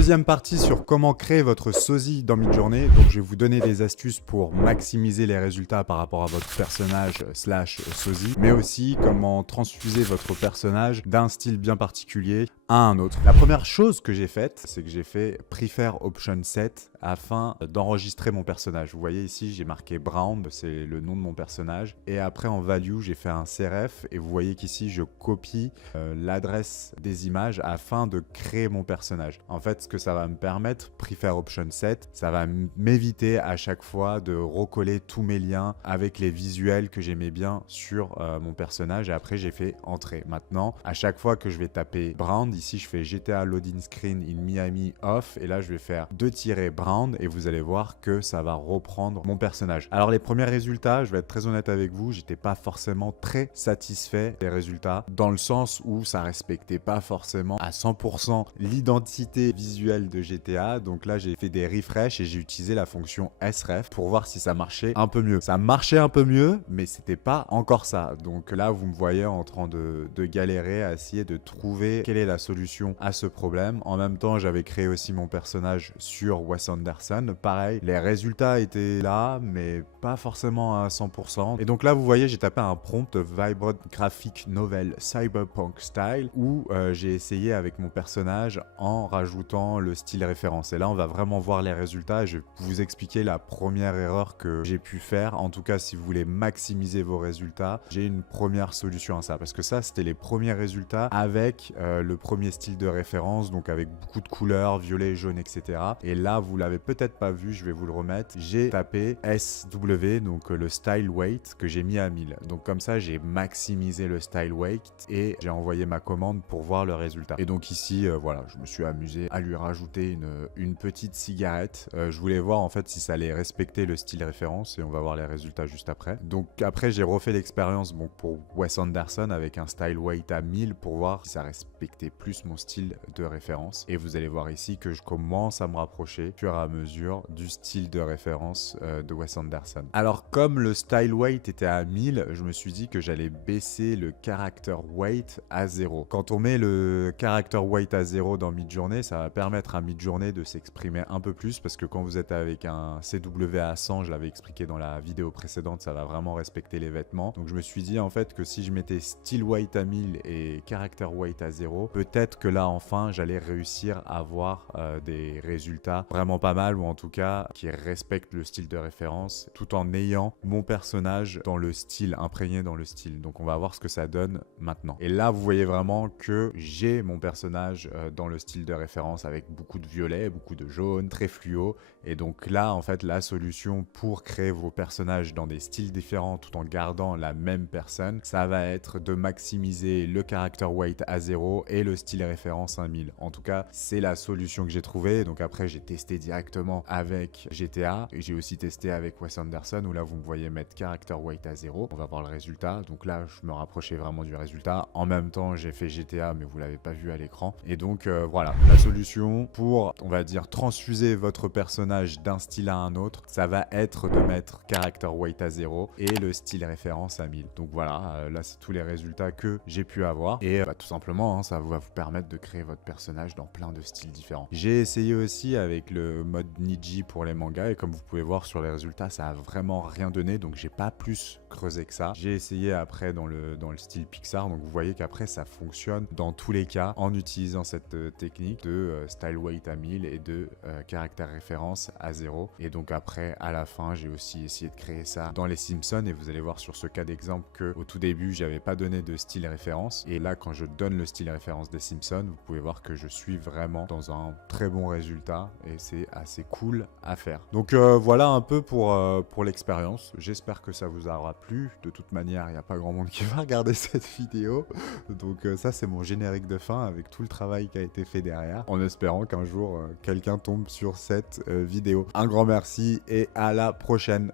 Deuxième partie sur comment créer votre sosie dans Midjourney. Donc je vais vous donner des astuces pour maximiser les résultats par rapport à votre personnage slash sosie, mais aussi comment transfuser votre personnage d'un style bien particulier à un autre. La première chose que j'ai faite, c'est que j'ai fait Prefer Option Set afin d'enregistrer mon personnage. Vous voyez ici, j'ai marqué Brown, c'est le nom de mon personnage. Et après en Value, j'ai fait un CRF et vous voyez qu'ici, je copie l'adresse des images afin de créer mon personnage. En fait, ce que ça va me permettre, Prefer Option Set, ça va m'éviter à chaque fois de recoller tous mes liens avec les visuels que j'aimais bien sur mon personnage. Et après, j'ai fait Entrée. Maintenant, à chaque fois que je vais taper Brown, ici, je fais GTA Loading Screen in Miami Off. Et là, je vais faire 2-Brown et vous allez voir que ça va reprendre mon personnage. Alors, les premiers résultats, je vais être très honnête avec vous, j'étais pas forcément très satisfait des résultats dans le sens où ça respectait pas forcément à 100% l'identité visuelle de GTA. Donc là, j'ai fait des refresh et j'ai utilisé la fonction sref pour voir si ça marchait un peu mieux. Ça marchait un peu mieux, mais c'était pas encore ça. Donc là, vous me voyez en train de galérer à essayer de trouver quelle est la solution à ce problème. En même temps, j'avais créé aussi mon personnage sur Wes Anderson. Pareil, les résultats étaient là, mais pas forcément à 100%. Et donc là, vous voyez, j'ai tapé un prompt Vibrant Graphic Novel Cyberpunk Style où j'ai essayé avec mon personnage en rajoutant le style référence. Et là, on va vraiment voir les résultats. Je vais vous expliquer la première erreur que j'ai pu faire. En tout cas, si vous voulez maximiser vos résultats, j'ai une première solution à ça. Parce que ça, c'était les premiers résultats avec le premier style de référence, donc avec beaucoup de couleurs, violet, jaune, etc. Et là, vous l'avez peut-être pas vu, je vais vous le remettre. J'ai tapé SW, donc le style weight que j'ai mis à 1000. Donc comme ça, j'ai maximisé le style weight et j'ai envoyé ma commande pour voir le résultat. Et donc ici, voilà, je me suis amusé à lui rajouter une petite cigarette. Je voulais voir en fait si ça allait respecter le style référence et on va voir les résultats juste après. Donc après, j'ai refait l'expérience pour Wes Anderson avec un style weight à 1000 pour voir si ça respectait plus mon style de référence. Et vous allez voir ici que je commence à me rapprocher au fur et à mesure du style de référence de Wes Anderson. Alors comme le style weight était à 1000, je me suis dit que j'allais baisser le character weight à 0. Quand on met le character weight à 0 dans Midjourney, ça va permettre à Midjourney de s'exprimer un peu plus parce que quand vous êtes avec un CW à 100, je l'avais expliqué dans la vidéo précédente, ça va vraiment respecter les vêtements. Donc je me suis dit en fait que si je mettais style weight à 1000 et character weight à 0, peut-être que là enfin j'allais réussir à avoir des résultats vraiment pas mal ou en tout cas qui respectent le style de référence tout en ayant mon personnage dans le style, imprégné dans le style. Donc on va voir ce que ça donne maintenant. Et là vous voyez vraiment que j'ai mon personnage dans le style de référence avec beaucoup de violet, beaucoup de jaune, très fluo. Et donc là en fait la solution pour créer vos personnages dans des styles différents tout en gardant la même personne, ça va être de maximiser le character weight à 0 et le style référence à 1000. En tout cas c'est la solution que j'ai trouvée. Donc après j'ai testé directement avec GTA et j'ai aussi testé avec Wes Anderson où là vous me voyez mettre character weight à 0. On va voir le résultat. Donc là je me rapprochais vraiment du résultat. En même temps j'ai fait GTA mais vous l'avez pas vu à l'écran. Et donc voilà, la solution pour on va dire transfuser votre personnage d'un style à un autre, ça va être de mettre character weight à 0 et le style référence à 1000. Donc voilà, là c'est tous les résultats que j'ai pu avoir. Et tout simplement hein, ça va vous permettre de créer votre personnage dans plein de styles différents. J'ai essayé aussi avec le mode Niji pour les mangas et comme vous pouvez voir sur les résultats ça a vraiment rien donné, donc j'ai pas plus creusé que ça. J'ai essayé après dans le style Pixar, donc vous voyez qu'après ça fonctionne dans tous les cas en utilisant cette technique de style weight à 1000 et de caractère référence à 0. Et donc après à la fin j'ai aussi essayé de créer ça dans les Simpsons et vous allez voir sur ce cas d'exemple que au tout début j'avais pas donné de style référence et là quand je donne le style référence des Simpsons, vous pouvez voir que je suis vraiment dans un très bon résultat et c'est assez cool à faire. Donc voilà un peu pour l'expérience. J'espère que ça vous aura plu. De toute manière, il n'y a pas grand monde qui va regarder cette vidéo. Donc ça, c'est mon générique de fin avec tout le travail qui a été fait derrière. En espérant qu'un jour, quelqu'un tombe sur cette vidéo. Un grand merci et à la prochaine.